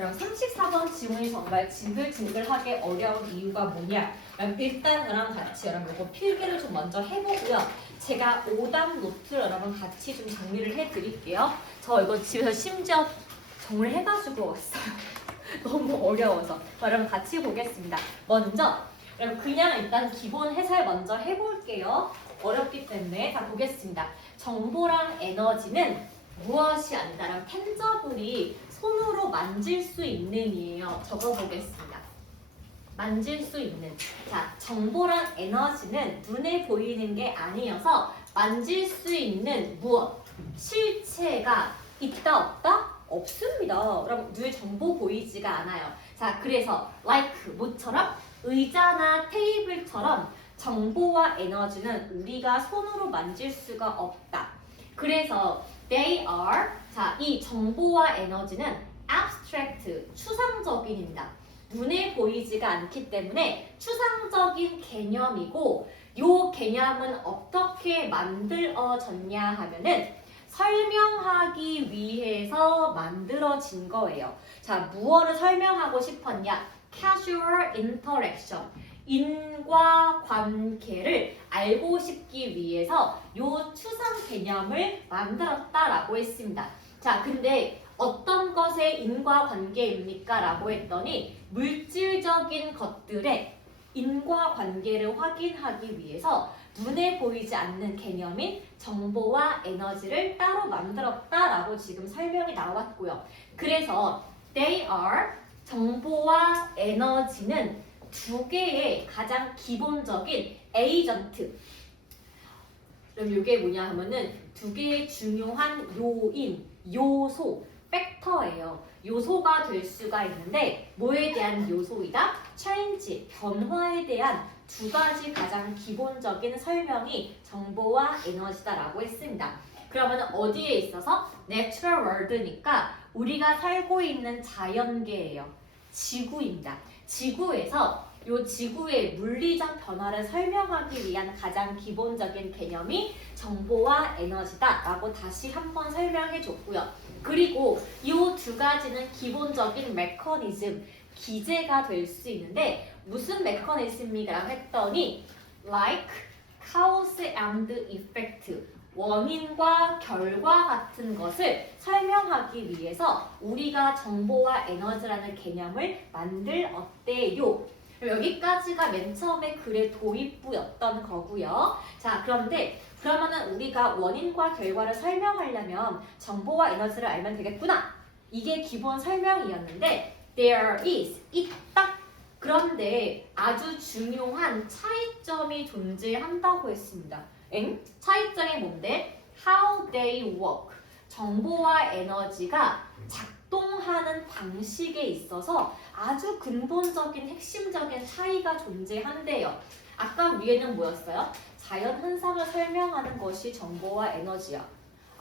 그럼 34번 지문이 정말 징글징글하게 어려운 이유가 뭐냐? 그럼 일단 저랑 같이 여러분 이거 필기를 좀 먼저 해보고요. 제가 오답 노트를 여러분 같이 좀 정리를 해드릴게요. 저 이거 집에서 심지어 정리해가지고 왔어요. 너무 어려워서. 여러분 같이 보겠습니다. 먼저 여러분 그냥 일단 기본 해설 먼저 해볼게요. 어렵기 때문에 다 보겠습니다. 정보랑 에너지는 무엇이 아니다랑 텐저블이 손으로 만질 수 있는이에요. 적어보겠습니다. 만질 수 있는. 자, 정보랑 에너지는 눈에 보이는 게 아니어서 만질 수 있는 무엇? 실체가 있다 없다? 없습니다. 여러분 눈에 정보 보이지가 않아요. 자, 그래서 like 뭐처럼 의자나 테이블처럼 정보와 에너지는 우리가 손으로 만질 수가 없다. 그래서 they are, 자, 이 정보와 에너지는 abstract, 추상적인입니다. 눈에 보이지가 않기 때문에 추상적인 개념이고 이 개념은 어떻게 만들어졌냐 하면은 설명하기 위해서 만들어진 거예요. 자, 무엇을 설명하고 싶었냐? Casual interaction. 인과관계를 알고 싶기 위해서 요 추상 개념을 만들었다라고 했습니다. 자, 근데 어떤 것의 인과관계입니까? 라고 했더니 물질적인 것들의 인과관계를 확인하기 위해서 눈에 보이지 않는 개념인 정보와 에너지를 따로 만들었다라고 지금 설명이 나왔고요. 그래서 they are, 정보와 에너지는 두 개의 가장 기본적인 에이전트. 그럼 이게 뭐냐 하면은 두 개의 중요한 요인, 요소, 팩터예요. 요소가 될 수가 있는데 뭐에 대한 요소이다? change, 변화에 대한 두 가지 가장 기본적인 설명이 정보와 에너지다라고 했습니다. 그러면 어디에 있어서? Natural world니까 우리가 살고 있는 자연계예요. 지구입니다. 지구에서 이 지구의 물리적 변화를 설명하기 위한 가장 기본적인 개념이 정보와 에너지다 라고 다시 한번 설명해 줬고요. 그리고 이 두 가지는 기본적인 메커니즘, 기제가 될 수 있는데 무슨 메커니즘이라고 했더니 like, cause and effect, 원인과 결과 같은 것을 설명하기 위해서 우리가 정보와 에너지라는 개념을 만들었대요. 여기까지가 맨 처음에 글의 도입부였던 거고요. 자, 그러면은 우리가 원인과 결과를 설명하려면 정보와 에너지를 알면 되겠구나. 이게 기본 설명이었는데 there is, 있다. 그런데 아주 중요한 차이점이 존재한다고 했습니다. 차이점이 뭔데? How they work. 정보와 에너지가 작동하는 방식에 있어서 아주 근본적인 핵심적인 차이가 존재한대요. 아까 위에는 뭐였어요? 자연 현상을 설명하는 것이 정보와 에너지야.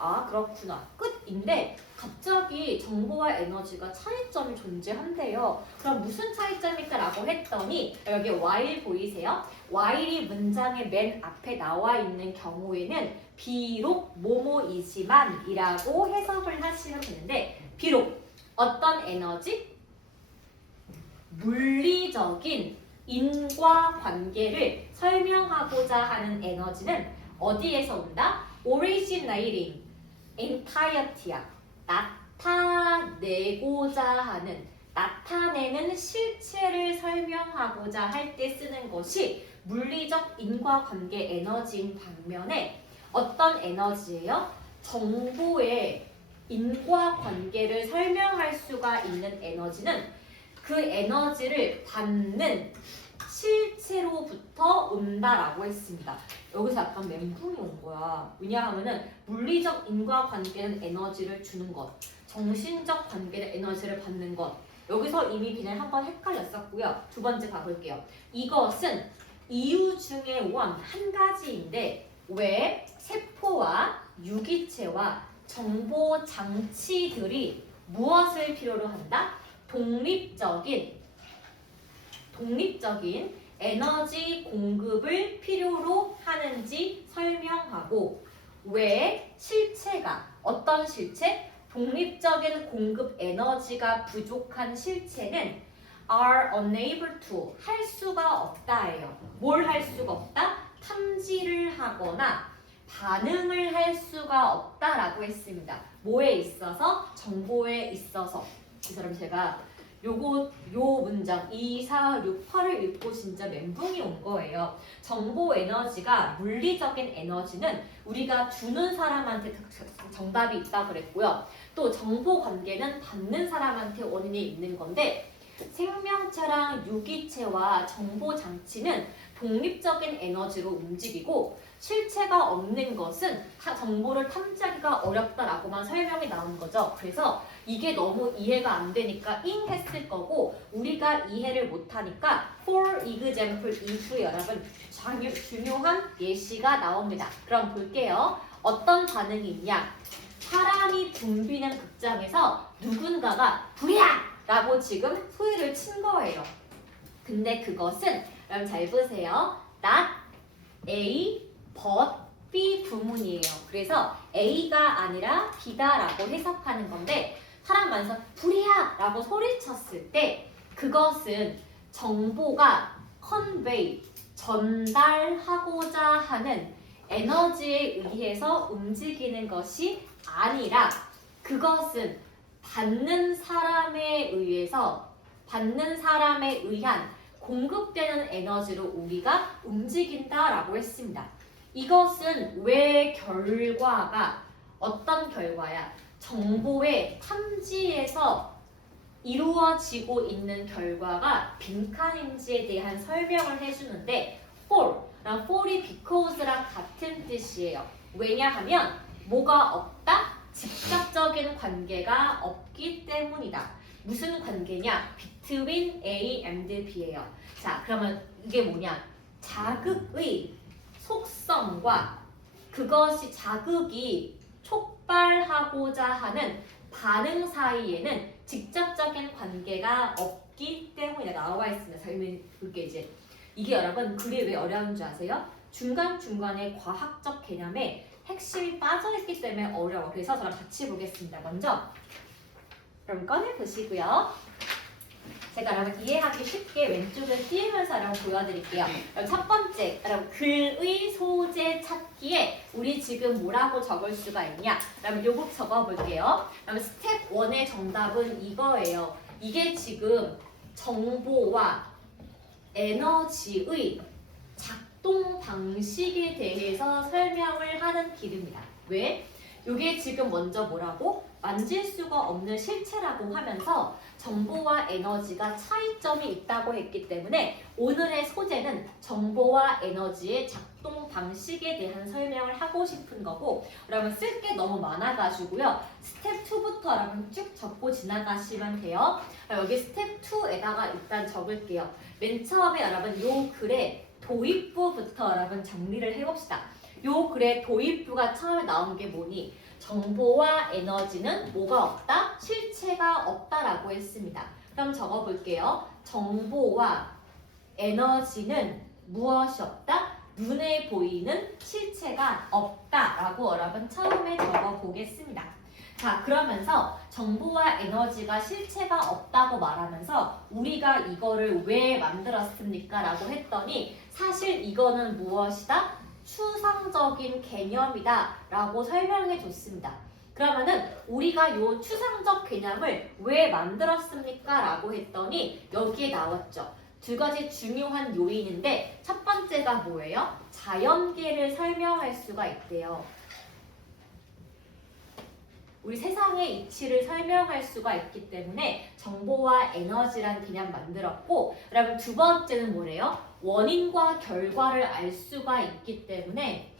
아, 그렇구나. 끝인데 갑자기 정보와 에너지가 차이점이 존재한대요. 그럼 무슨 차이점일까? 라고 했더니 여기 while 보이세요? while이 문장의 맨 앞에 나와 있는 경우에는 비록 뭐뭐이지만 이라고 해석을 하시면 되는데 비록 어떤 에너지? 물리적인 인과관계를 설명하고자 하는 에너지는 어디에서 온다? originating, entirety야. 나타내고자 하는, 나타내는 실체를 설명하고자 할 때 쓰는 것이 물리적 인과관계 에너지인 반면에 어떤 에너지예요? 정보의 인과관계를 설명할 수가 있는 에너지는 그 에너지를 받는 실체로부터 온다라고 했습니다. 여기서 약간 멘붕이 온 거야. 왜냐하면은 물리적 인과관계는 에너지를 주는 것, 정신적 관계는 에너지를 받는 것. 여기서 이미 그냥 한번 헷갈렸었고요. 두 번째 가볼게요. 이것은 이유 중에 한 가지인데 왜 세포와 유기체와 정보 장치들이 무엇을 필요로 한다? 독립적인 에너지 공급을 필요로 하는지 설명하고 왜 실체가 어떤 실체? 독립적인 공급 에너지가 부족한 실체는 are unable to 할 수가 없다예요. 뭘 할 수가 없다? 탐지를 하거나 반응을 할 수가 없다라고 했습니다. 뭐에 있어서? 정보에 있어서. 그럼 제가 요 문장 2, 4, 6, 8을 읽고 진짜 멘붕이 온 거예요. 정보 에너지가 물리적인 에너지는 우리가 주는 사람한테 정답이 있다 그랬고요. 또 정보 관계는 받는 사람한테 원인이 있는 건데 생명체랑 유기체와 정보 장치는 독립적인 에너지로 움직이고 실체가 없는 것은 정보를 탐지하기가 어렵다라고만 설명이 나온 거죠. 그래서 이게 너무 이해가 안 되니까 잉 했을 거고 우리가 이해를 못하니까 for example if 여러분 중요한 예시가 나옵니다. 그럼 볼게요. 어떤 반응이 있냐? 사람이 붐비는 극장에서 누군가가 불이야! 라고 지금 소리를 친 거예요. 근데 그것은 여러분 잘 보세요. not A but B 구문이에요. 그래서 A가 아니라 B다라고 해석하는 건데 사람 만나서 불이야! 라고 소리쳤을 때 그것은 정보가 convey, 전달하고자 하는 에너지에 의해서 움직이는 것이 아니라 그것은 받는 사람에 의한 공급되는 에너지로 우리가 움직인다라고 했습니다. 이것은 왜 결과가 어떤 결과야? 정보의 탐지에서 이루어지고 있는 결과가 빈칸인지에 대한 설명을 해주는데 for랑 for이 because랑 같은 뜻이에요. 왜냐하면 뭐가 없다? 직접적인 관계가 없기 때문이다. 무슨 관계냐? between A and B예요. 자, 그러면 이게 뭐냐? 자극의 속성과 그것이 자극이 촉발하고자 하는 반응 사이에는 직접적인 관계가 없기 때문에 나와 있습니다. 설명 볼게 이제 이게 여러분 글이 왜 어려운 줄 아세요? 중간중간에 과학적 개념에 핵심이 빠져있기 때문에 어려워. 그래서 저랑 같이 보겠습니다. 먼저 그럼 꺼내보시고요. 제가 여러분 이해하기 쉽게 왼쪽을 띄우면서 여러분 보여드릴게요. 여러분 첫 번째, 여러분 글의 소재 찾기에 우리 지금 뭐라고 적을 수가 있냐? 여러분 요거 적어볼게요. 여러분 스텝 1의 정답은 이거예요. 이게 지금 정보와 에너지의 작동 방식에 대해서 설명을 하는 길입니다. 왜? 이게 지금 먼저 뭐라고? 만질 수가 없는 실체라고 하면서 정보와 에너지가 차이점이 있다고 했기 때문에 오늘의 소재는 정보와 에너지의 작동 방식에 대한 설명을 하고 싶은 거고 여러분 쓸 게 너무 많아가지고요. 스텝 2부터 여러분 쭉 적고 지나가시면 돼요. 여기 스텝 2에다가 일단 적을게요. 맨 처음에 여러분 요 글의 도입부부터 여러분 정리를 해봅시다. 요 글의 도입부가 처음에 나온 게 뭐니? 정보와 에너지는 뭐가 없다? 실체가 없다라고 했습니다. 그럼 적어볼게요. 정보와 에너지는 무엇이 없다? 눈에 보이는 실체가 없다라고 여러분 처음에 적어보겠습니다. 자, 그러면서 정보와 에너지가 실체가 없다고 말하면서 우리가 이거를 왜 만들었습니까? 라고 했더니 사실 이거는 무엇이다? 추상적인 개념이다 라고 설명해 줬습니다. 그러면은 우리가 요 추상적 개념을 왜 만들었습니까? 라고 했더니 여기에 나왔죠. 두 가지 중요한 요인인데 첫 번째가 뭐예요? 자연계를 설명할 수가 있대요. 우리 세상의 이치를 설명할 수가 있기 때문에 정보와 에너지란 개념 만들었고 그러면 두 번째는 뭐래요? 원인과 결과를 알 수가 있기 때문에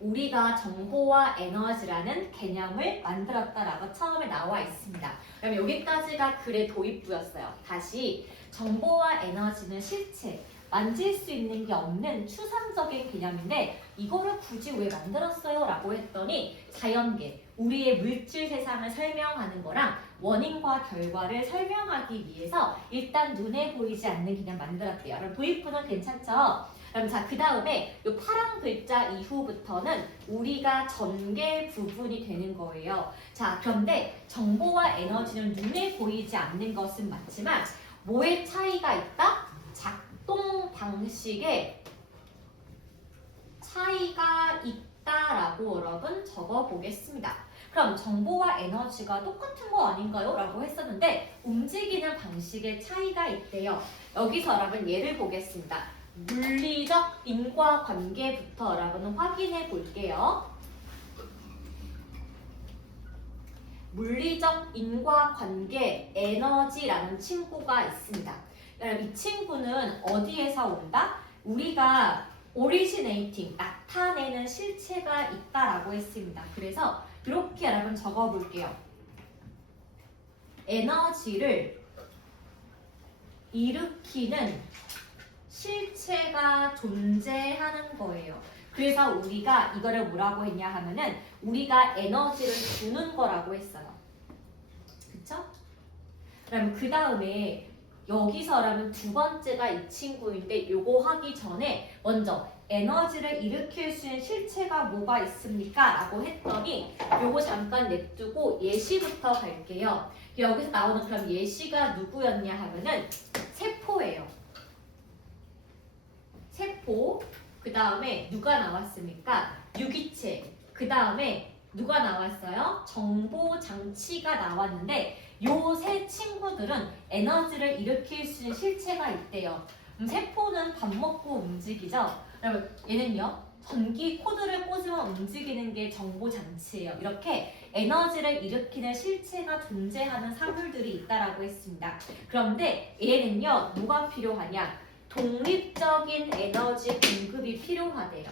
우리가 정보와 에너지라는 개념을 만들었다라고 처음에 나와 있습니다. 그럼 여기까지가 글의 도입부였어요. 다시 정보와 에너지는 실체, 만질 수 있는 게 없는 추상적인 개념인데 이거를 굳이 왜 만들었어요? 라고 했더니 자연계, 우리의 물질 세상을 설명하는 거랑 원인과 결과를 설명하기 위해서 일단 눈에 보이지 않는 개념 만들었대요. 그럼 도입부는 괜찮죠? 그럼 자, 그 다음에 이 파란 글자 이후부터는 우리가 전개 부분이 되는 거예요. 자, 그런데 정보와 에너지는 눈에 보이지 않는 것은 맞지만 뭐의 차이가 있다? 작동 방식에 차이가 있다라고 여러분 적어보겠습니다. 그럼 정보와 에너지가 똑같은 거 아닌가요? 라고 했었는데 움직이는 방식에 차이가 있대요. 여기서 여러분 예를 보겠습니다. 물리적 인과관계부터 여러분은 확인해 볼게요. 물리적 인과관계 에너지라는 친구가 있습니다. 이 친구는 어디에서 온다? 우리가 originating, 나타내는 실체가 있다라고 했습니다. 그래서 이렇게 여러분 적어볼게요. 에너지를 일으키는 실체가 존재하는 거예요. 그래서 우리가 이거를 뭐라고 했냐 하면은 우리가 에너지를 주는 거라고 했어요. 그쵸? 그럼 그 다음에 여기서라면 두 번째가 이 친구인데 요거 하기 전에 먼저 에너지를 일으킬 수 있는 실체가 뭐가 있습니까? 라고 했더니 요거 잠깐 냅두고 예시부터 갈게요. 여기서 나오는 그럼 예시가 누구였냐 하면은 세포예요. 세포, 그 다음에 누가 나왔습니까? 유기체, 그 다음에 누가 나왔어요? 정보 장치가 나왔는데 요 세 친구들은 에너지를 일으킬 수 있는 실체가 있대요. 세포는 밥 먹고 움직이죠? 그러면 얘는요? 전기 코드를 꽂으면 움직이는 게 정보 장치예요. 이렇게 에너지를 일으키는 실체가 존재하는 사물들이 있다라고 했습니다. 그런데 얘는요, 뭐가 필요하냐? 독립적인 에너지 공급이 필요하대요.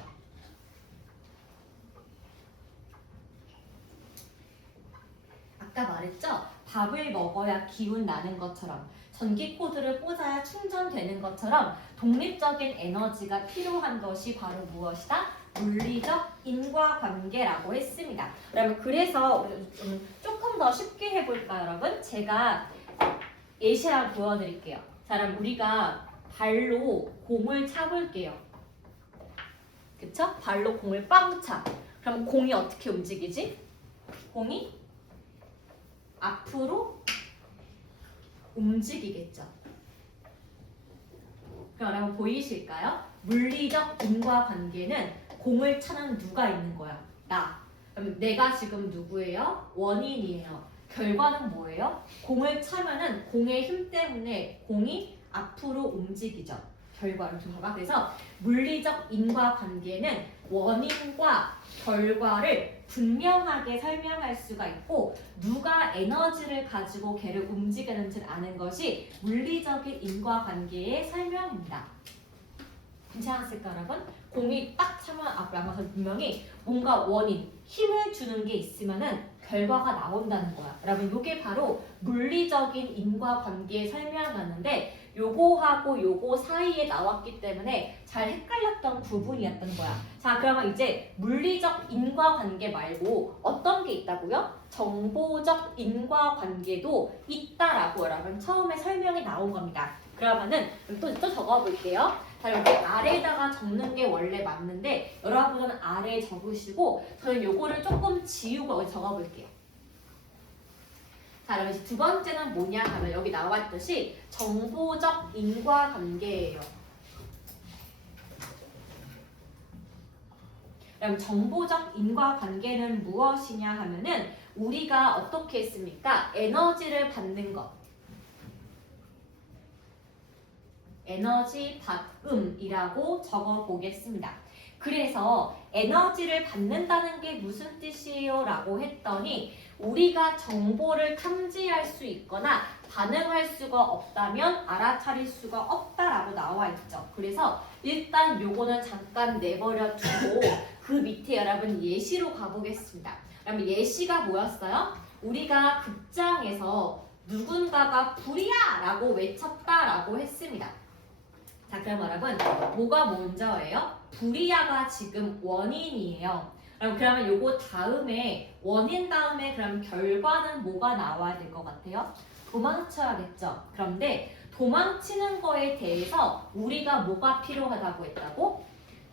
아까 말했죠? 밥을 먹어야 기운 나는 것처럼 전기 코드를 꽂아야 충전되는 것처럼 독립적인 에너지가 필요한 것이 바로 무엇이다? 물리적 인과관계라고 했습니다. 여러분 그래서 조금 더 쉽게 해볼까요, 여러분? 제가 예시 하나 보여드릴게요. 자, 그럼 우리가 발로 공을 차볼게요. 그쵸? 발로 공을 빵 차. 그럼 공이 어떻게 움직이지? 공이 앞으로 움직이겠죠. 그럼 여러분 보이실까요? 물리적 인과관계는 공을 차는 누가 있는 거야? 나. 그럼 내가 지금 누구예요? 원인이에요. 결과는 뭐예요? 공을 차면은 공의 힘 때문에 공이 앞으로 움직이죠. 결과를 두고가. 그래서 물리적 인과관계는 원인과 결과를 분명하게 설명할 수가 있고 누가 에너지를 가지고 걔를 움직이는지를 아는 것이 물리적인 인과관계의 설명입니다. 괜찮았을까 여러분? 공이 딱 차면 앞으로 나가서 분명히 뭔가 원인, 힘을 주는 게 있으면은 결과가 나온다는 거야. 여러분 요게 바로 물리적인 인과관계에 설명하는데 요거하고 요거 사이에 나왔기 때문에 잘 헷갈렸던 부분이었던 거야. 자, 그러면 이제 물리적 인과관계 말고 어떤 게 있다고요? 정보적 인과관계도 있다라고 여러분 처음에 설명이 나온 겁니다. 그러면은 또 적어볼게요. 자, 여기 아래에다가 적는 게 원래 맞는데 여러분은 아래에 적으시고 저는 요거를 조금 지우고 여기 적어볼게요. 자, 그럼 이제 두 번째는 뭐냐 하면 여기 나왔듯이 정보적 인과관계예요. 그럼 정보적 인과관계는 무엇이냐 하면은 우리가 어떻게 했습니까? 에너지를 받는 것. 에너지 받음이라고 적어보겠습니다. 그래서 에너지를 받는다는 게 무슨 뜻이에요? 라고 했더니 우리가 정보를 탐지할 수 있거나 반응할 수가 없다면 알아차릴 수가 없다라고 나와 있죠. 그래서 일단 요거는 잠깐 내버려 두고 그 밑에 여러분 예시로 가보겠습니다. 그럼 예시가 뭐였어요? 우리가 극장에서 누군가가 불이야! 라고 외쳤다라고 했습니다. 자, 그럼 여러분 뭐가 먼저예요? 불이야가 지금 원인이에요. 그러면 요거 다음에 원인 다음에 그럼 결과는 뭐가 나와야 될 것 같아요? 도망쳐야겠죠. 그런데 도망치는 거에 대해서 우리가 뭐가 필요하다고 했다고?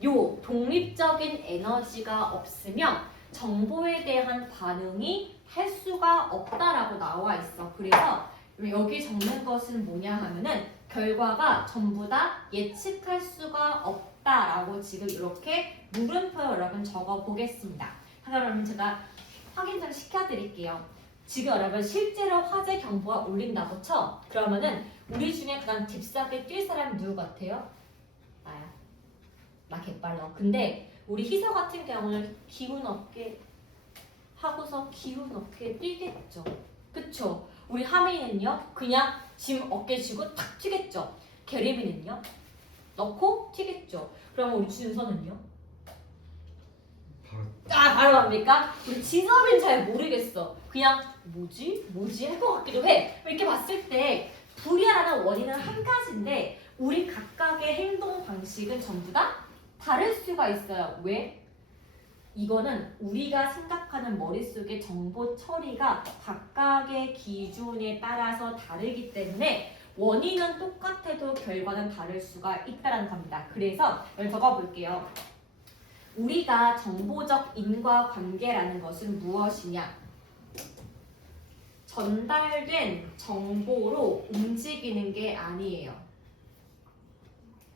요 독립적인 에너지가 없으면 정보에 대한 반응이 할 수가 없다라고 나와 있어. 그래서 여기 적는 것은 뭐냐 하면은 결과가 전부 다 예측할 수가 없다라고 지금 이렇게 물음표 여러분 적어 보겠습니다. 그러면 제가 확인 좀 시켜드릴게요. 지금 여러분 실제로 화재 경보가 울린다고 쳐. 그러면은 우리 중에 가장 딥하게 뛸 사람 누구 같아요? 나야. 나 개빨라. 근데 우리 희서 같은 경우는 기운 없게 하고서 기운 없게 뛰겠죠. 그쵸? 우리 하민이는요 그냥 짐 어깨 쥐고 탁 튀겠죠. 계림이는요 넣고 튀겠죠. 그럼 우리 준서는요? 바로 갑니까? 우리 진섭이는 잘 모르겠어. 그냥 뭐지 할 것 같기도 해. 이렇게 봤을 때 불이야라는 원인은 한 가지인데 우리 각각의 행동 방식은 전부 다 다를 수가 있어요. 왜? 이거는 우리가 생각하는 머릿속의 정보 처리가 각각의 기준에 따라서 다르기 때문에 원인은 똑같아도 결과는 다를 수가 있다는 겁니다. 그래서 여기 적어볼게요. 우리가 정보적 인과관계라는 것은 무엇이냐? 전달된 정보로 움직이는 게 아니에요.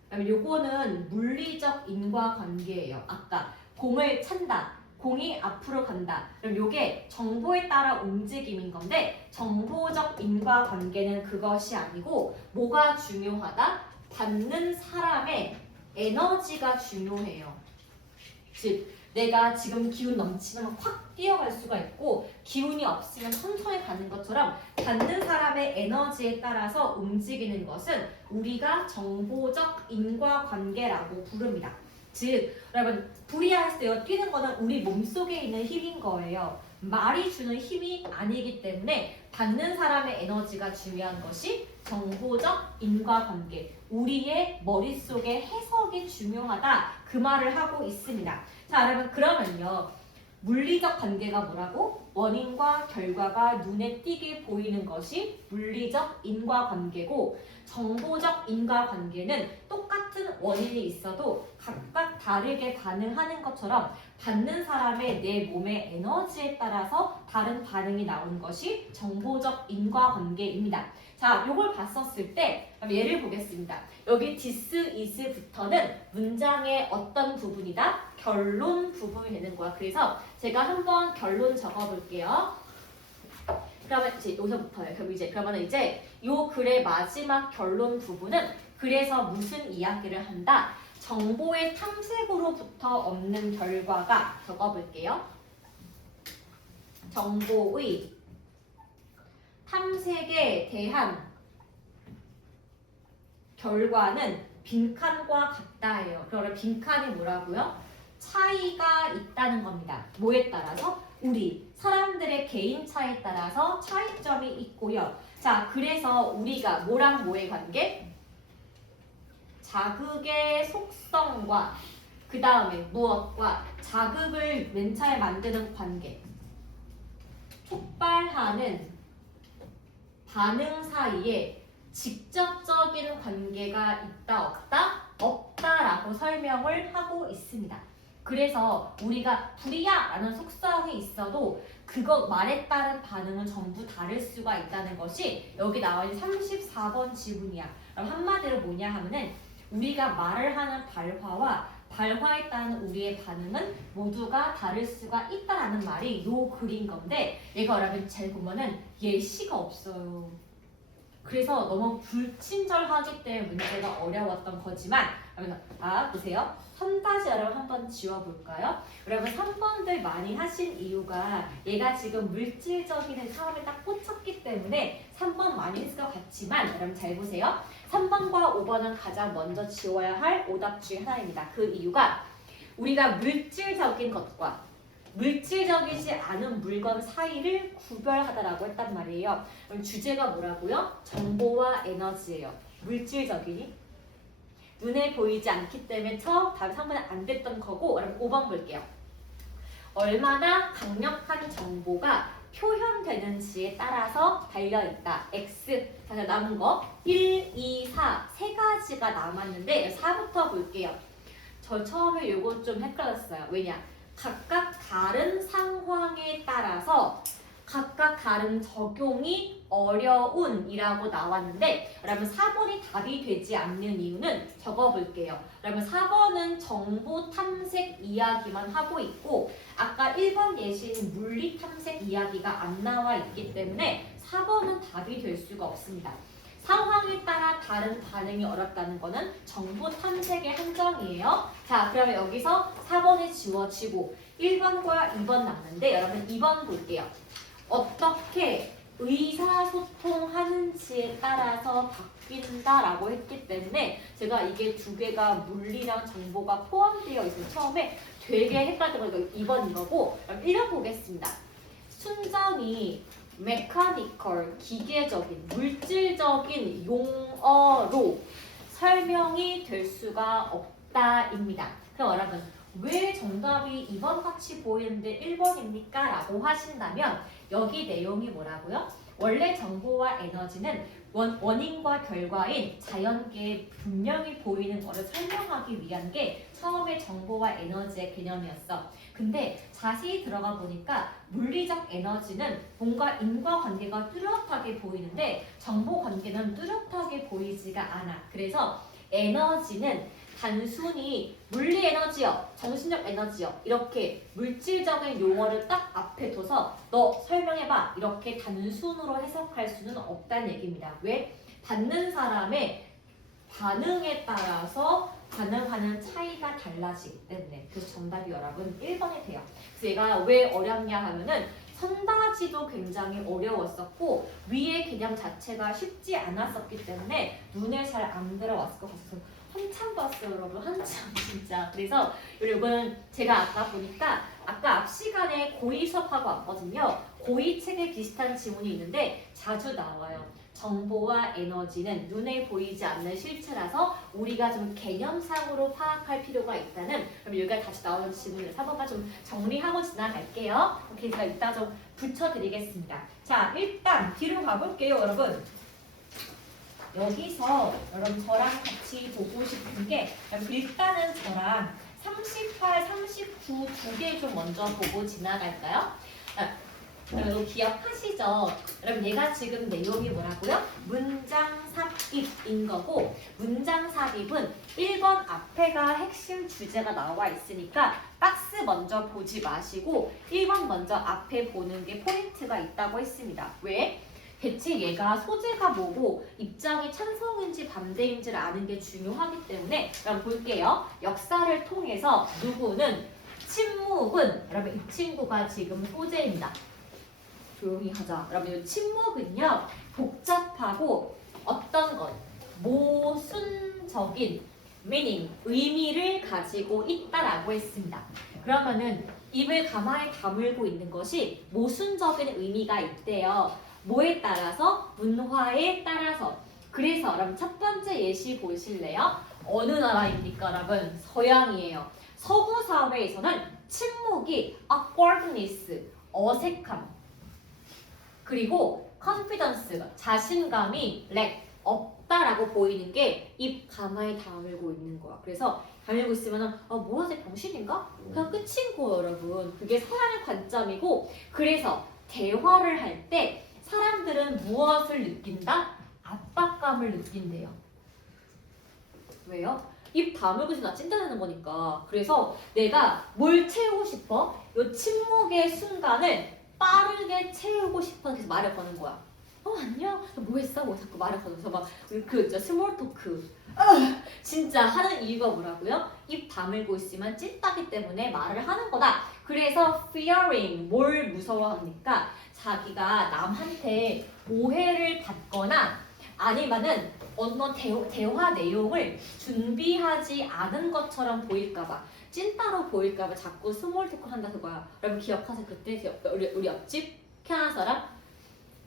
그다음에 요거는 물리적 인과관계예요. 아까 공을 찬다. 공이 앞으로 간다. 그럼 요게 정보에 따라 움직임인 건데 정보적 인과관계는 그것이 아니고 뭐가 중요하다? 받는 사람의 에너지가 중요해요. 즉 내가 지금 기운 넘치면 확 뛰어갈 수가 있고 기운이 없으면 천천히 가는 것처럼 받는 사람의 에너지에 따라서 움직이는 것은 우리가 정보적 인과관계라고 부릅니다. 즉 여러분 불이할 때요 뛰는 거는 우리 몸속에 있는 힘인 거예요. 말이 주는 힘이 아니기 때문에 받는 사람의 에너지가 중요한 것이 정보적 인과관계, 우리의 머릿속의 해석이 중요하다 그 말을 하고 있습니다. 자 여러분 그러면요 물리적 관계가 뭐라고? 원인과 결과가 눈에 띄게 보이는 것이 물리적 인과관계고 정보적 인과관계는 똑같은 원인이 있어도 각각 다르게 반응하는 것처럼 받는 사람의 내 몸의 에너지에 따라서 다른 반응이 나오는 것이 정보적 인과관계입니다. 자, 요걸 봤었을 때 예를 보겠습니다. 여기 this, is부터는 문장의 어떤 부분이다? 결론 부분이 되는 거야. 그래서 제가 한번 결론 적어볼게요. 그러면 이제 여기서부터요. 그러면 이제 요 글의 마지막 결론 부분은 그래서 무슨 이야기를 한다? 정보의 탐색으로부터 얻는 결과가 적어볼게요. 정보의 탐색에 대한 결과는 빈칸과 같다예요. 그러면 빈칸이 뭐라고요? 차이가 있다는 겁니다. 뭐에 따라서? 우리 사람들의 개인 차에 따라서 차이점이 있고요. 자, 그래서 우리가 뭐랑 뭐의 관계? 자극의 속성과 그 다음에 무엇과 자극을 맨 차에 만드는 관계. 촉발하는 반응 사이에 직접적인 관계가 있다 없다? 없다라고 설명을 하고 있습니다. 그래서 우리가 불이야 라는 속성이 있어도 그것 말에 따른 반응은 전부 다를 수가 있다는 것이 여기 나와 있는 34번 지문이야. 그럼 한마디로 뭐냐 하면은 우리가 말을 하는 발화와 발화에 따른 우리의 반응은 모두가 다를 수가 있다라는 말이 요 글인 건데 얘가 여러분 잘 보면은 예시가 없어요. 그래서 너무 불친절하기 때문에 문제가 어려웠던 거지만 보세요. 3다시 여러분 한번 지워볼까요? 여러분 3번들 많이 하신 이유가 얘가 지금 물질적인 사람에 딱 꽂혔기 때문에 3번 많이 했을 것 같지만 여러분 잘 보세요. 3번과 5번은 가장 먼저 지워야 할 오답 중에 하나입니다. 그 이유가 우리가 물질적인 것과 물질적이지 않은 물건 사이를 구별하다라고 했단 말이에요. 그럼 주제가 뭐라고요? 정보와 에너지예요. 물질적이니? 눈에 보이지 않기 때문에 답이 3번에 안 됐던 거고 그럼 5번 볼게요. 얼마나 강력한 정보가 표현되는지에 따라서 달려있다. X. 자, 남은 거 1, 2, 4 세 가지가 남았는데 4부터 볼게요. 저 처음에 요거 좀 헷갈렸어요. 왜냐? 각각 다른 상황에 따라서 각각 다른 적용이 어려운이라고 나왔는데 그러면 4번이 답이 되지 않는 이유는 적어볼게요. 그러면 4번은 정보 탐색 이야기만 하고 있고 아까 1번 예시인 물리 탐색 이야기가 안 나와 있기 때문에 4번은 답이 될 수가 없습니다. 상황에 따라 다른 반응이 어렵다는 거는 정보 탐색의 한정이에요. 자, 그러면 여기서 4번이 지워지고 1번과 2번 남는데 여러분 2번 볼게요. 어떻게 의사소통하는지에 따라서 바뀐다라고 했기 때문에 제가 이게 두 개가 물리랑 정보가 포함되어 있어서 처음에 되게 헷갈렸던 거 2번인 거고 그럼 1번 보겠습니다. 순전히 메카니컬, 기계적인, 물질적인 용어로 설명이 될 수가 없다입니다. 그럼 여러분 왜 정답이 2번 같이 보이는데 1번입니까? 라고 하신다면 여기 내용이 뭐라고요? 원래 정보와 에너지는 원인과 결과인 자연계에 분명히 보이는 것을 설명하기 위한 게 처음에 정보와 에너지의 개념이었어. 근데 자세히 들어가 보니까 물리적 에너지는 뭔가 인과관계가 뚜렷하게 보이는데 정보 관계는 뚜렷하게 보이지가 않아. 그래서 에너지는 단순히 물리 에너지요, 정신적 에너지요 이렇게 물질적인 용어를 딱 앞에 둬서 너 설명해봐 이렇게 단순으로 해석할 수는 없다는 얘기입니다. 왜? 받는 사람의 반응에 따라서 반응하는 차이가 달라지기 때문에 그래서 정답이 여러분 1번이 돼요. 그래서 얘가 왜 어렵냐 하면은 선다지도 굉장히 어려웠었고 위의 개념 자체가 쉽지 않았었기 때문에 눈에 잘 안 들어왔을 것 같아서 한참 봤어요 여러분. 한참 진짜. 그래서 여러분 제가 아까 보니까 아까 앞 시간에 고2 수업하고 왔거든요. 고2 책에 비슷한 지문이 있는데 자주 나와요. 정보와 에너지는 눈에 보이지 않는 실체라서 우리가 좀 개념상으로 파악할 필요가 있다는 그럼 여기가 다시 나오는 지문을 4번만 좀 정리하고 지나갈게요. 오케이, 제가 이따 좀 붙여드리겠습니다. 자, 일단 뒤로 가볼게요 여러분. 여기서 여러분 저랑 같이 보고 싶은 게 일단은 저랑 38, 39 두 개 좀 먼저 보고 지나갈까요? 여러분 기억하시죠? 여러분 얘가 지금 내용이 뭐라고요? 문장 삽입인 거고 문장 삽입은 1번 앞에가 핵심 주제가 나와 있으니까 박스 먼저 보지 마시고 1번 먼저 앞에 보는 게 포인트가 있다고 했습니다. 왜? 대체 얘가 소재가 뭐고 입장이 찬성인지 반대인지를 아는 게 중요하기 때문에 그럼 볼게요. 역사를 통해서 누구는 침묵은 여러분 이 친구가 지금 소재입니다. 조용히 하자. 여러분 이 침묵은요 복잡하고 어떤 것 모순적인 meaning 의미를 가지고 있다라고 했습니다. 그러면은 입을 가만히 다물고 있는 것이 모순적인 의미가 있대요. 뭐에 따라서? 문화에 따라서. 그래서 여러분 첫 번째 예시 보실래요? 어느 나라입니까 여러분? 서양이에요. 서구 사회에서는 침묵이 awkwardness, 어색함 그리고 confidence, 자신감이 lack, 없다라고 보이는 게 입 가만히 다물고 있는 거야. 그래서 다물고 있으면은 뭐야 쟤 병신인가? 그냥 끝인 거예요 여러분. 그게 서양의 관점이고 그래서 대화를 할 때 사람들은 무엇을 느낀다? 압박감을 느낀대요. 왜요? 입 다물고 있으면 나 찐따되는 거니까. 그래서 내가 뭘 채우고 싶어? 이 침묵의 순간을 빠르게 채우고 싶어. 그래서 말을 거는 거야. 안녕? 뭐 했어? 뭐 자꾸 말을 거면서 막 스몰 토크 진짜 하는 이유가 뭐라고요? 입 다물고 있으면 찐따기 때문에 말을 하는 거다. 그래서 fearing, 뭘 무서워합니까? 자기가 남한테 오해를 받거나 아니면은 어떤 대화 내용을 준비하지 않은 것처럼 보일까봐 찐따로 보일까봐 자꾸 스몰 토크 한다 그거야. 여러분 기억하세요? 그때 우리 옆집 캐나다 사람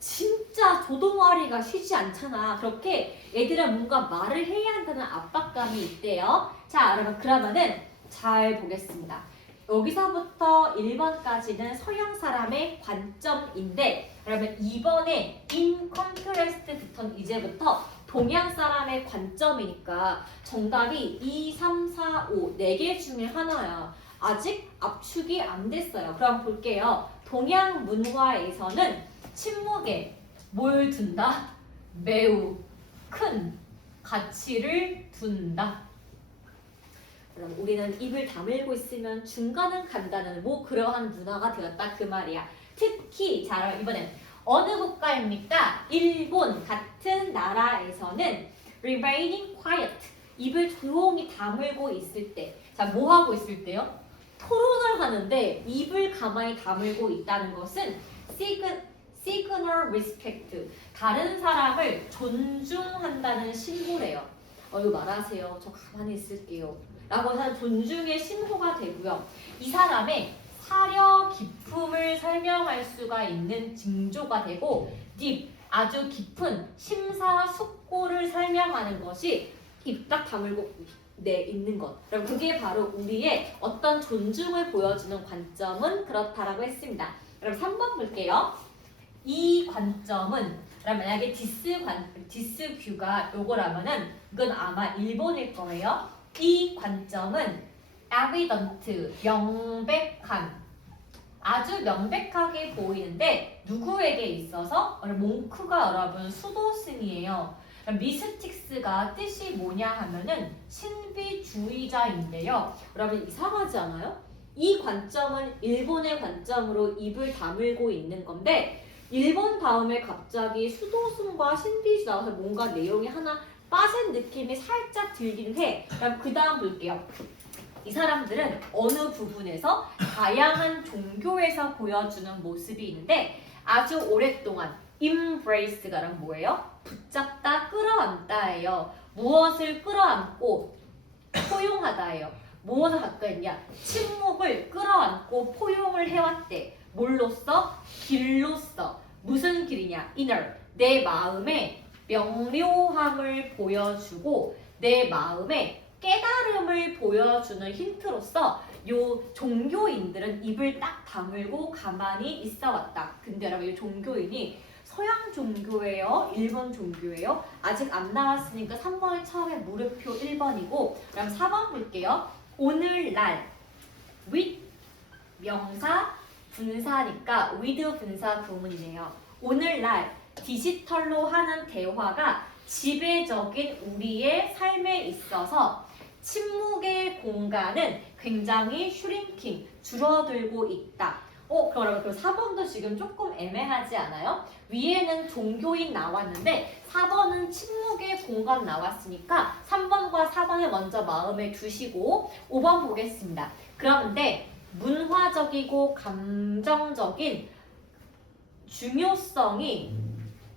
진짜 조동아리가 쉬지 않잖아. 그렇게 애들은 뭔가 말을 해야 한다는 압박감이 있대요. 자 여러분 그러면은 잘 보겠습니다. 여기서부터 1번까지는 서양 사람의 관점인데 그러면 2번에 in contrast 부터는 이제부터 동양 사람의 관점이니까 정답이 2, 3, 4, 5 4개 중에 하나야. 아직 압축이 안 됐어요. 그럼 볼게요. 동양 문화에서는 침묵에 뭘 둔다? 매우 큰 가치를 둔다. 그럼 우리는 입을 다물고 있으면 중간은 간다는 뭐 그러한 문화가 되었다 그 말이야. 특히 자 이번엔 어느 국가입니까? 일본 같은 나라에서는 remaining quiet 입을 조용히 다물고 있을 때 자 뭐 하고 있을 때요? 토론을 하는데 입을 가만히 다물고 있다는 것은 signal respect 다른 사람을 존중한다는 신호래요. 이거 말하세요. 저 가만히 있을게요. 라고 하는 존중의 신호가 되고요. 이 사람의 사려 깊음을 설명할 수가 있는 징조가 되고 deep, 아주 깊은 심사숙고를 설명하는 것이 입 딱 다물고 있는 것. 그럼 그게 바로 우리의 어떤 존중을 보여주는 관점은 그렇다라고 했습니다. 그럼 3번 볼게요. 이 관점은 그럼 만약에 디스뷰가 요거라면은 이건 아마 일본일 거예요. 이 관점은 evident, 명백한, 아주 명백하게 보이는데 누구에게 있어서? 몽크가 여러분 수도승이에요. 미스틱스가 뜻이 뭐냐 하면은 신비주의자인데요. 여러분 이상하지 않아요? 이 관점은 일본의 관점으로 입을 다물고 있는 건데 일본 다음에 갑자기 수도승과 신비주의 나와서 뭔가 내용이 하나 빠진 느낌이 살짝 들긴 해. 그럼 그 다음 볼게요. 이 사람들은 어느 부분에서 다양한 종교에서 보여주는 모습이 있는데 아주 오랫동안 embrace가 뭐예요? 붙잡다, 끌어안다예요. 무엇을 끌어안고 포용하다예요. 무엇을 갖고 있냐? 침묵을 끌어안고 포용을 해왔대. 뭘로써? 길로써. 무슨 길이냐? inner. 내 마음의 명료함을 보여주고 내 마음의 깨달음을 보여주는 힌트로서 요 종교인들은 입을 딱 다물고 가만히 있어 왔다. 근데 여러분 이 종교인이 서양 종교예요? 일본 종교예요? 아직 안 나왔으니까 3번의 처음에 물음표 1번이고 그럼 4번 볼게요. 오늘날 with 명사 분사니까 with 분사 구문이네요. 오늘날 디지털로 하는 대화가 지배적인 우리의 삶에 있어서 침묵의 공간은 굉장히 슈링킹, 줄어들고 있다. 그럼 4번도 지금 조금 애매하지 않아요? 위에는 종교인 나왔는데 4번은 침묵의 공간 나왔으니까 3번과 4번을 먼저 마음에 두시고 5번 보겠습니다. 그런데 문화적이고 감정적인 중요성이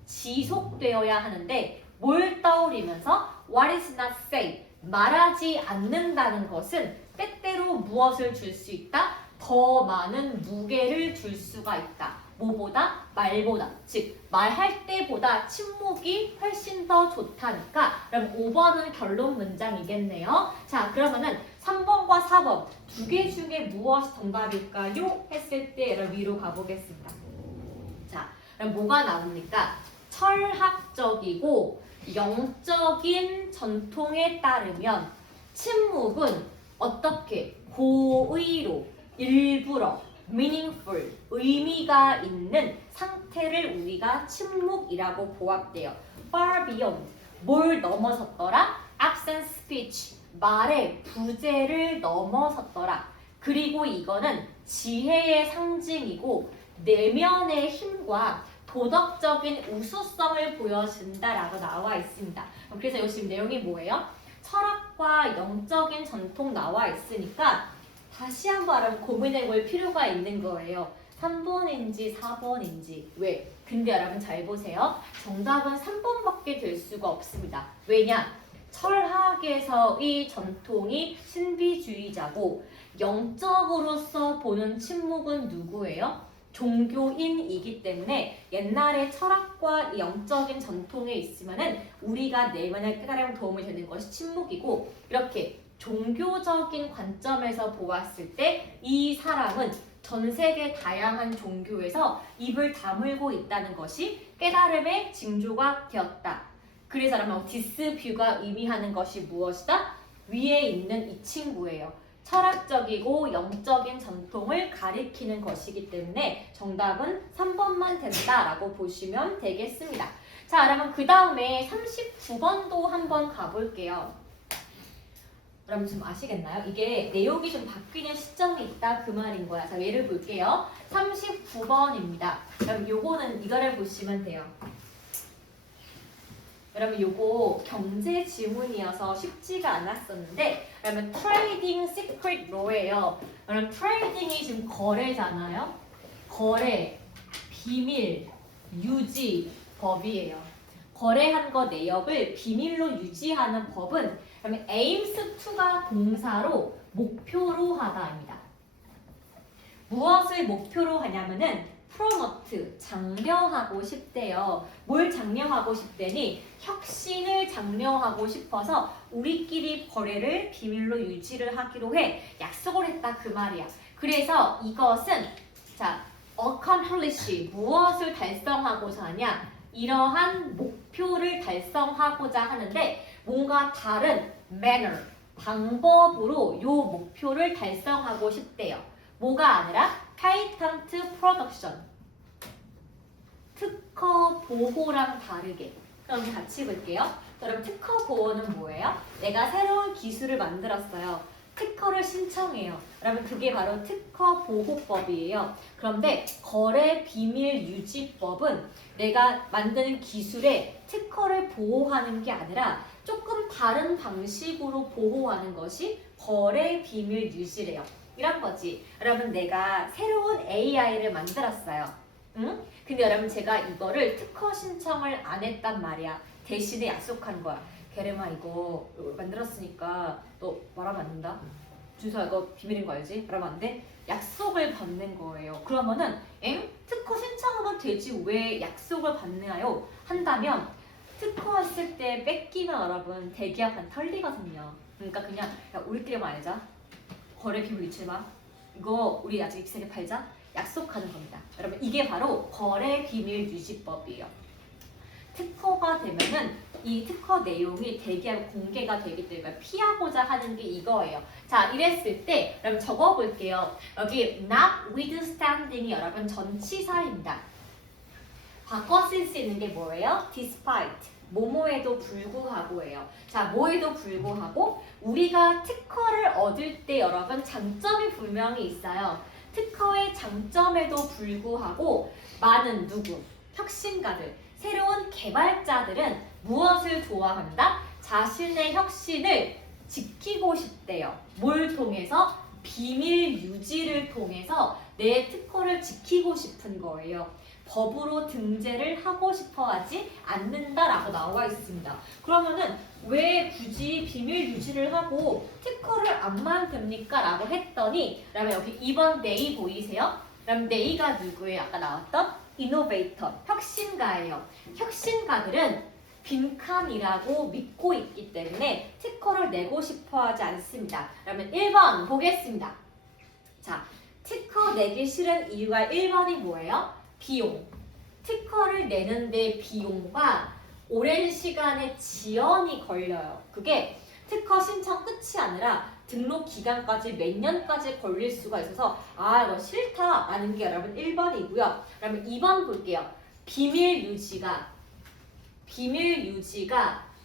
지속되어야 하는데 뭘 떠올리면서 what is not said 말하지 않는다는 것은 때때로 무엇을 줄 수 있다? 더 많은 무게를 줄 수가 있다. 뭐보다? 말보다. 즉 말할 때보다 침묵이 훨씬 더 좋다니까 그럼 5번은 결론 문장이겠네요. 자 그러면은 3번과 4번 두 개 중에 무엇이 정답일까요? 했을 때 여러분 위로 가보겠습니다. 자 그럼 뭐가 나옵니까? 철학적이고 영적인 전통에 따르면 침묵은 어떻게 고의로 일부러 meaningful 의미가 있는 상태를 우리가 침묵이라고 보았대요. far beyond 뭘 넘어섰더라? absent speech 말의 부재를 넘어섰더라. 그리고 이거는 지혜의 상징이고 내면의 힘과 도덕적인 우수성을 보여준다라고 나와 있습니다. 그래서 여기 지금 내용이 뭐예요? 철학과 영적인 전통 나와 있으니까 다시 한번 고민해 볼 필요가 있는 거예요. 3번인지 4번인지 왜? 근데 여러분 잘 보세요. 정답은 3번밖에 될 수가 없습니다. 왜냐? 철학에서의 전통이 신비주의자고 영적으로서 보는 침묵은 누구예요? 종교인이기 때문에 옛날에 철학과 영적인 전통에 있으면은 우리가 내면의 깨달음에 도움이 되는 것이 침묵이고 이렇게 종교적인 관점에서 보았을 때 이 사람은 전 세계 다양한 종교에서 입을 다물고 있다는 것이 깨달음의 징조가 되었다. 그래서 여러분 디스뷰가 의미하는 것이 무엇이다? 위에 있는 이 친구예요. 철학적이고 영적인 전통을 가리키는 것이기 때문에 정답은 3번만 된다라고 보시면 되겠습니다. 자, 여러분 그 다음에 39번도 한번 가볼게요. 여러분 좀 아시겠나요? 이게 내용이 좀 바뀌는 시점이 있다 그 말인 거야. 자, 예를 볼게요. 39번입니다. 여러분 요거는 이거를 보시면 돼요. 여러분 요거 경제 지문이어서 쉽지가 않았었는데 여러분 트레이딩 시크릿 로예요. 여러분 트레이딩이 지금 거래잖아요. 거래, 비밀, 유지 법이에요. 거래한 거 내역을 비밀로 유지하는 법은 그러면 aims to가 동사로 목표로 하다입니다. 무엇을 목표로 하냐면은 promote, 장려하고 싶대요. 뭘 장려하고 싶대니? 혁신을 장려하고 싶어서 우리끼리 거래를 비밀로 유지를 하기로 해. 약속을 했다 그 말이야. 그래서 이것은 자, accomplish, 무엇을 달성하고자 하냐? 이러한 목표를 달성하고자 하는데 뭔가 다른 manner, 방법으로 이 목표를 달성하고 싶대요. 뭐가 아니라 patent production, 특허 보호랑 다르게. 그럼 같이 볼게요. 그럼 특허 보호는 뭐예요? 내가 새로운 기술을 만들었어요. 특허를 신청해요. 그러면 그게 바로 특허 보호법이에요. 그런데 거래 비밀 유지법은 내가 만드는 기술에 특허를 보호하는 게 아니라 조금 다른 방식으로 보호하는 것이 거래 비밀 유지래요. 이런 거지. 여러분 내가 새로운 AI를 만들었어요. 응? 근데 여러분 제가 이거를 특허 신청을 안 했단 말이야. 대신에 약속한 거야. 게르마 이거 만들었으니까 너 말하면 안 된다. 준서 이거 비밀인 거 알지? 말하면 안 돼? 약속을 받는 거예요. 그러면은 특허 신청하면 되지 왜 약속을 받나요? 한다면 특허 했을 때 뺏기면 여러분 대기업한 털리거든요. 그러니까 그냥 야 우리끼리만 알자. 거래 비밀 잊지 마. 이거 우리 아직 비싸게 팔자. 약속하는 겁니다. 여러분 이게 바로 거래 비밀 유지법이에요. 특허가 되면은 이 특허 내용이 대기업 공개가 되기 때문에 피하고자 하는 게 이거예요. 자, 이랬을 때 여러분 적어볼게요. 여기 notwithstanding이 여러분 전치사입니다. 바꿔 쓸 수 있는 게 뭐예요? despite, 뭐뭐에도 불구하고예요. 자, 뭐에도 불구하고 우리가 특허를 얻을 때 여러분 장점이 분명히 있어요. 특허의 장점에도 불구하고 많은 누구? 혁신가들, 새로운 개발자들은 무엇을 좋아한다? 자신의 혁신을 지키고 싶대요. 뭘 통해서? 비밀 유지를 통해서 내 특허를 지키고 싶은 거예요. 법으로 등재를 하고 싶어 하지 않는다라고 나와 있습니다. 그러면은 왜 굳이 비밀 유지를 하고 특허를 안 만듭니까? 라고 했더니 그러면 여기 2번 네이 보이세요? 그럼 네이가 누구예요? 아까 나왔던 이노베이터, 혁신가예요. 혁신가들은 빈칸이라고 믿고 있기 때문에 특허를 내고 싶어 하지 않습니다. 그러면 1번 보겠습니다. 자, 특허 내기 싫은 이유가 1번이 뭐예요? 비용. 특허를 내는데 비용과 오랜 시간의 지연이 걸려요. 그게 특허 신청 끝이 아니라 등록 기간까지 몇 년까지 걸릴 수가 있어서 아 이거 싫다라는 게 여러분 1번이고요. 그러면 2번 볼게요. 비밀 유지가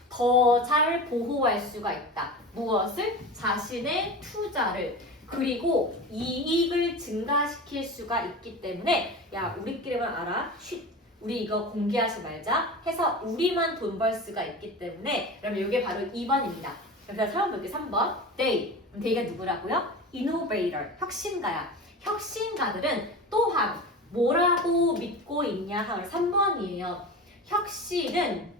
더 잘 보호할 수가 있다. 무엇을? 자신의 투자를 그리고 이익을 증가시킬 수가 있기 때문에 야 우리끼리만 알아. 쉿. 우리 이거 공개하지 말자 해서 우리만 돈 벌 수가 있기 때문에 그러면 이게 바로 2번입니다. 그래서 3번 볼게요. 3번 they. they가 누구라고요? innovator, 혁신가야. 혁신가들은 또한 뭐라고 믿고 있냐 하면 3번이에요. 혁신은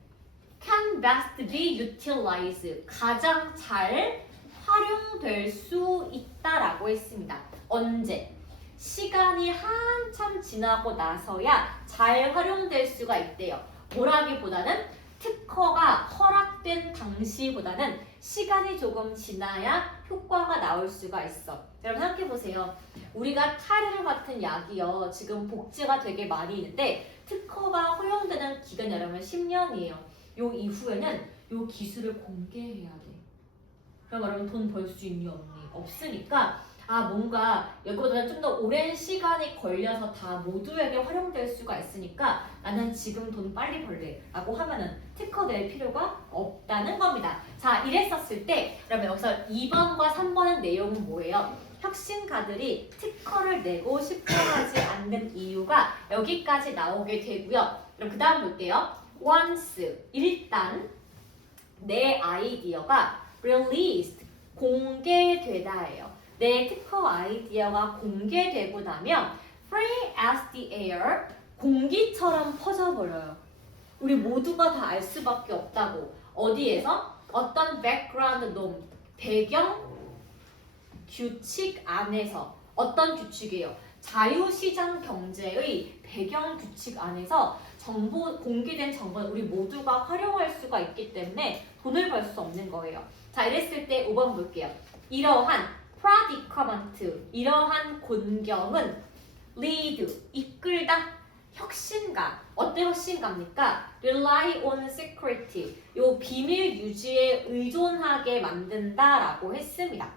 can best be utilized, 가장 잘 활용될 수 있다라고 했습니다. 언제? 시간이 한참 지나고 나서야 잘 활용될 수가 있대요. 뭐라기보다는 특허가 허락된 당시보다는 시간이 조금 지나야 효과가 나올 수가 있어. 여러분 생각해보세요. 우리가 타르 같은 약이요. 지금 복제가 되게 많이 있는데 특허가 허용되는 기간이 여러분 10년이에요. 요 이후에는 요 기술을 공개해야 돼. 그럼 여러분 돈 벌 수 있니 없니? 없으니까 뭔가 여기보다는 좀 더 오랜 시간이 걸려서 다 모두에게 활용될 수가 있으니까 나는 지금 돈 빨리 벌래 라고 하면은 특허 낼 필요가 없다는 겁니다. 자, 이랬었을 때 그러면 여기서 2번과 3번의 내용은 뭐예요? 혁신가들이 특허를 내고 싶어 하지 않는 이유가 여기까지 나오게 되고요. 그럼 그 다음 볼게요. once, 일단 내 아이디어가 released, 공개되다예요. 내 특허 아이디어가 공개되고 나면 free as the air, 공기처럼 퍼져버려요. 우리 모두가 다 알 수밖에 없다고. 어디에서? 어떤 background norm, 배경 규칙 안에서. 어떤 규칙이에요? 자유시장 경제의 배경 규칙 안에서 공개된 정보는 우리 모두가 활용할 수가 있기 때문에 돈을 벌 수 없는 거예요. 자, 이랬을 때 5번 볼게요. 이러한 predicament, 이러한 곤경은 lead, 이끌다, 혁신가. 어떤 혁신가입니까? rely on security, 요 비밀 유지에 의존하게 만든다라고 했습니다.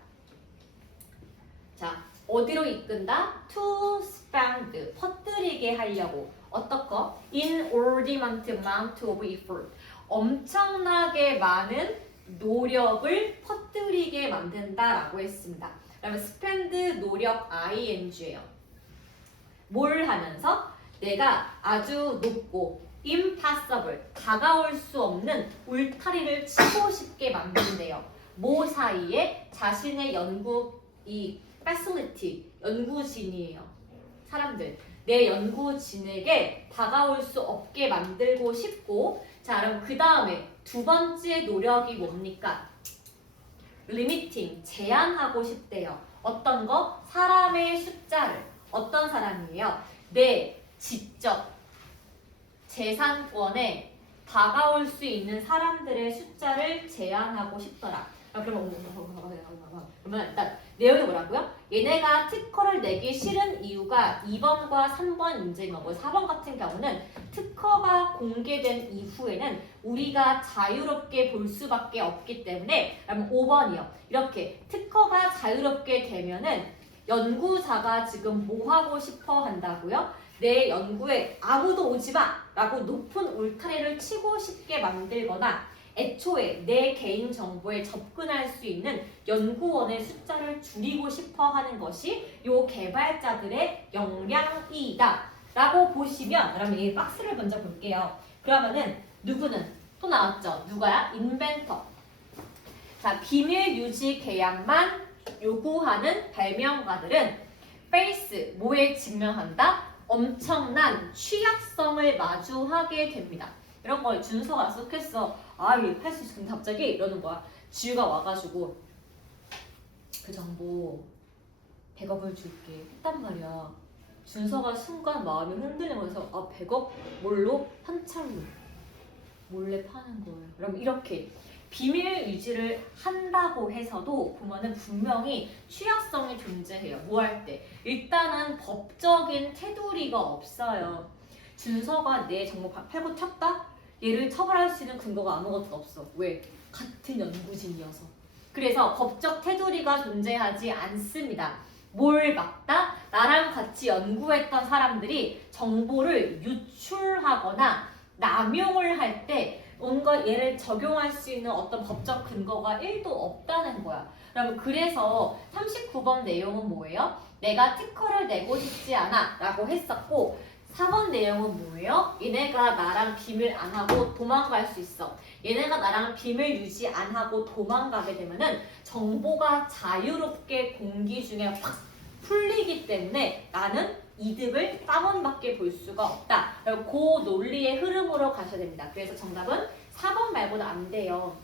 자, 어디로 이끈다? to spend, 퍼뜨리게 하려고. 어떻거? inordinate amount of effort, 엄청나게 많은 노력을 퍼뜨리게 만든다라고 했습니다. 그러면 spend 노력 ing예요. 뭘 하면서? 내가 아주 높고 impossible, 다가올 수 없는 울타리를 치고 싶게 만든대요. 뭐 사이에? 자신의 연구 facility, 연구진이에요. 사람들, 내 연구진에게 다가올 수 없게 만들고 싶고, 자, 그럼 그 다음에 두 번째 노력이 뭡니까? limiting, 제한하고 싶대요. 어떤 거? 사람의 숫자를. 어떤 사람이에요? 내 지적 재산권에 다가올 수 있는 사람들의 숫자를 제한하고 싶더라. 그러면 일단 내용이 뭐라고요? 얘네가 특허를 내기 싫은 이유가 2번과 3번 문제인 거고, 4번 같은 경우는 특허가 공개된 이후에는 우리가 자유롭게 볼 수밖에 없기 때문에. 그러면 5번이요. 이렇게 특허가 자유롭게 되면은 연구자가 지금 뭐 하고 싶어 한다고요? 내 연구에 아무도 오지 마! 라고 높은 울타리를 치고 싶게 만들거나 애초에 내 개인 정보에 접근할 수 있는 연구원의 숫자를 줄이고 싶어 하는 것이 요 개발자들의 역량이다 라고 보시면, 그러면 이 박스를 먼저 볼게요. 그러면은 누구는 또 나왔죠? 누가야? 인벤터. 자, 비밀 유지 계약만 요구하는 발명가들은 face, 뭐에 증명한다? 엄청난 취약성을 마주하게 됩니다. 이런 걸 준서가 약속했어. 이거 할 수 있어. 근데 갑자기 이러는 거야. 지우가 와가지고 그 정보 100억을 줄게 했단 말이야. 준서가 순간 마음이 흔들리면서 100억? 뭘로? 현찰로 몰래 파는 거예요. 그럼 이렇게 비밀 유지를 한다고 해서도 보면은 분명히 취약성이 존재해요. 뭐 할 때? 일단은 법적인 테두리가 없어요. 준서가 내 정보 팔고 쳤다? 얘를 처벌할 수 있는 근거가 아무것도 없어. 왜? 같은 연구진이어서. 그래서 법적 테두리가 존재하지 않습니다. 뭘 막다? 나랑 같이 연구했던 사람들이 정보를 유출하거나 남용을 할 때 뭔가 얘를 적용할 수 있는 어떤 법적 근거가 1도 없다는 거야. 그래서 39번 내용은 뭐예요? 내가 특허를 내고 싶지 않아 라고 했었고, 4번 내용은 뭐예요? 얘네가 나랑 비밀 안 하고 도망갈 수 있어. 얘네가 나랑 비밀 유지 안 하고 도망가게 되면은 정보가 자유롭게 공기 중에 확 풀리기 때문에 나는 이득을 다운밖에 볼 수가 없다. 그 논리의 흐름으로 가셔야 됩니다. 그래서 정답은 4번 말고는 안 돼요.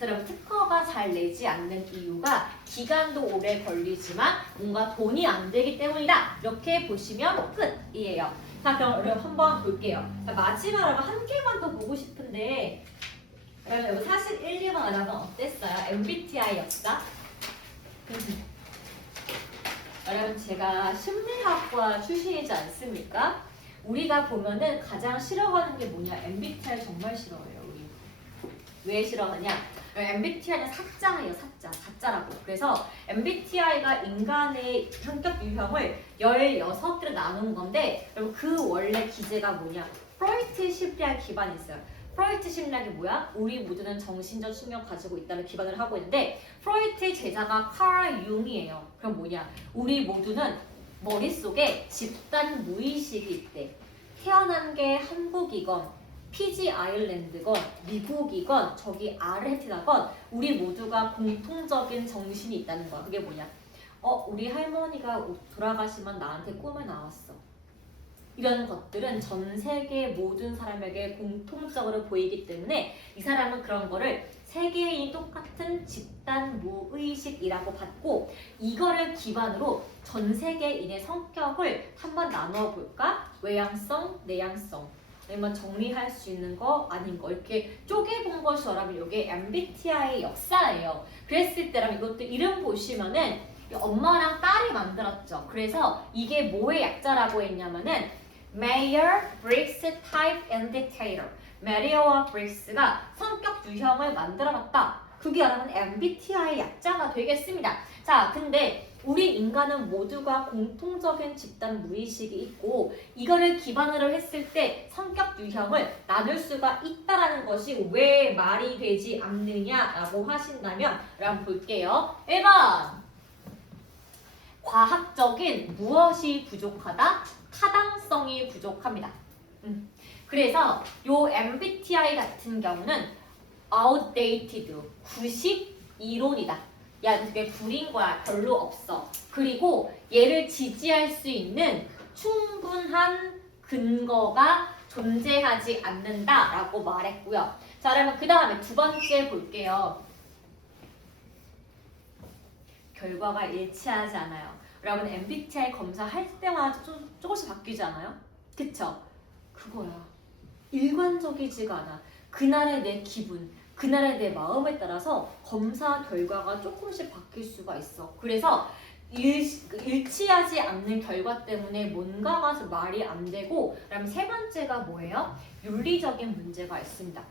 여러분, 특허가 잘 내지 않는 이유가 기간도 오래 걸리지만 뭔가 돈이 안 되기 때문이다. 이렇게 보시면 끝이에요. 자, 그럼 한번 볼게요. 자, 마지막으로 한 개만 더 보고 싶은데 근데 여러분 사실 1, 2번 여러분 어땠어요? MBTI 역사? 여러분 제가 심리학과 출신이지 않습니까? 우리가 보면은 가장 싫어하는 게 뭐냐? MBTI 정말 싫어해요. 우리. 왜 싫어하냐? MBTI는 사자예요, 사자. 가짜라고. 그래서 MBTI가 인간의 성격 유형을 16개로 나눈 건데 여러분 그 원래 기제가 뭐냐? 프로이트 심리학에 기반이 있어요. 프로이트 심리학이 뭐야? 우리 모두는 정신적 측면 가지고 있다는 기반을 하고 있는데 프로이트의 제자가 칼 융이에요. 그럼 뭐냐? 우리 모두는 머릿속에 집단 무의식이 있대. 태어난 게 한국이건 피지 아일랜드건 미국이건 저기 아르헨티나건 우리 모두가 공통적인 정신이 있다는 거야. 그게 뭐냐? 우리 할머니가 돌아가시면 나한테 꿈에 나왔어. 이런 것들은 전 세계 모든 사람에게 공통적으로 보이기 때문에 이 사람은 그런 거를 세계인이 똑같은 집단 무의식이라고 봤고 이거를 기반으로 전 세계인의 성격을 한번 나누어 볼까? 외향성, 내향성 아니면 정리할 수 있는 거 아닌 거 이렇게 쪼개본 것이 여러분 이게 MBTI의 역사예요. 그랬을 때라면 이것도 이름 보시면은 엄마랑 딸이 만들었죠. 그래서 이게 뭐의 약자라고 했냐면은 Meyer-Briggs Type Indicator. 메리어와 브릭스가 성격 유형을 만들어봤다. 그게 여러분 MBTI의 약자가 되겠습니다. 자, 근데 우리 인간은 모두가 공통적인 집단 무의식이 있고 이거를 기반으로 했을 때 성격 유형을 나눌 수가 있다라는 것이 왜 말이 되지 않느냐라고 하신다면 여러분 볼게요. 1번 과학적인 무엇이 부족하다? 타당성이 부족합니다. 그래서 요 MBTI 같은 경우는 outdated, 구식 이론이다. 야, 그게 불인 거야. 별로 없어. 그리고 얘를 지지할 수 있는 충분한 근거가 존재하지 않는다라고 말했고요. 자, 그러면 그 다음에 두 번째 볼게요. 결과가 일치하지 않아요. 여러분 MBTI 검사할 때마다 조금씩 바뀌지 않아요? 그쵸? 그거야. 일관적이지가 않아. 그날의 내 기분, 그날의 내 마음에 따라서 검사 결과가 조금씩 바뀔 수가 있어. 그래서 일치하지 않는 결과 때문에 뭔가가 말이 안 되고 그다음에 세 번째가 뭐예요? 윤리적인 문제가 있습니다.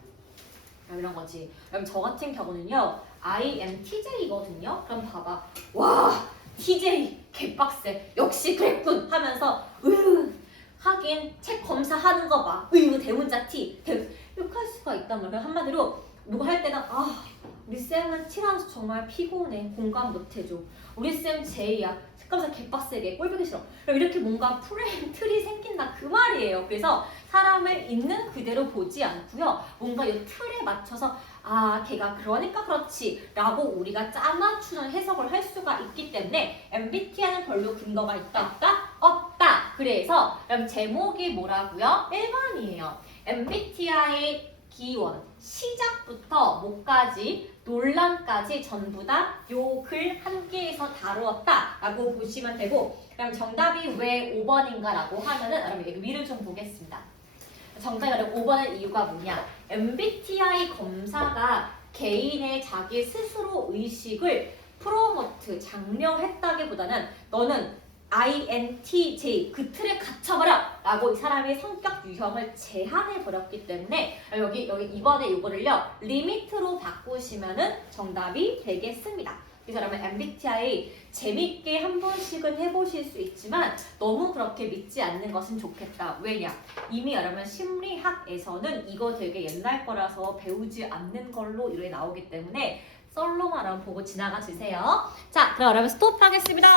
이런 거지. 그럼 저 같은 경우는요. INTJ거든요. 그럼 봐봐. 와 TJ 개빡세. 역시 그랬군 하면서 하긴 책 검사하는 거 봐. 대문자 T. 이렇게 할 수가 있단 말이야. 한마디로 누구 할 때는 우리 쌤은 T라서 정말 피곤해. 공감 못 해줘. 우리 쌤 J야. 책 검사 개빡세게 꼴보기 싫어. 이렇게 뭔가 틀이 생긴다 그 말이에요. 그래서 사람을 있는 그대로 보지 않고요. 뭔가 이 틀에 맞춰서 걔가 그러니까 그렇지 라고 우리가 짜맞추는 해석을 할 수가 있기 때문에 MBTI는 별로 근거가 있다 없다? 없다. 그래서 그럼 제목이 뭐라고요? 1번이에요. MBTI 기원, 시작부터 뭐까지 논란까지 전부 다 요 글 한 개에서 다루었다 라고 보시면 되고 그럼 정답이 왜 5번인가 라고 하면은 여러분 여기 위를 좀 보겠습니다. 정답이 5번의 이유가 뭐냐? MBTI 검사가 개인의 자기 스스로 의식을 프로모트, 장려했다기보다는 너는 INTJ 그 틀에 갇혀버려 라고 이 사람의 성격 유형을 제한해버렸기 때문에 여기 이번에 이거를요 리미트로 바꾸시면은 정답이 되겠습니다. 그래서 여러분 MBTI 재밌게 한 번씩은 해보실 수 있지만 너무 그렇게 믿지 않는 것은 좋겠다. 왜냐? 이미 여러분 심리학에서는 이거 되게 옛날 거라서 배우지 않는 걸로 이렇게 나오기 때문에 썰로만 보고 지나가 주세요. 자, 그럼 여러분 스톱 하겠습니다.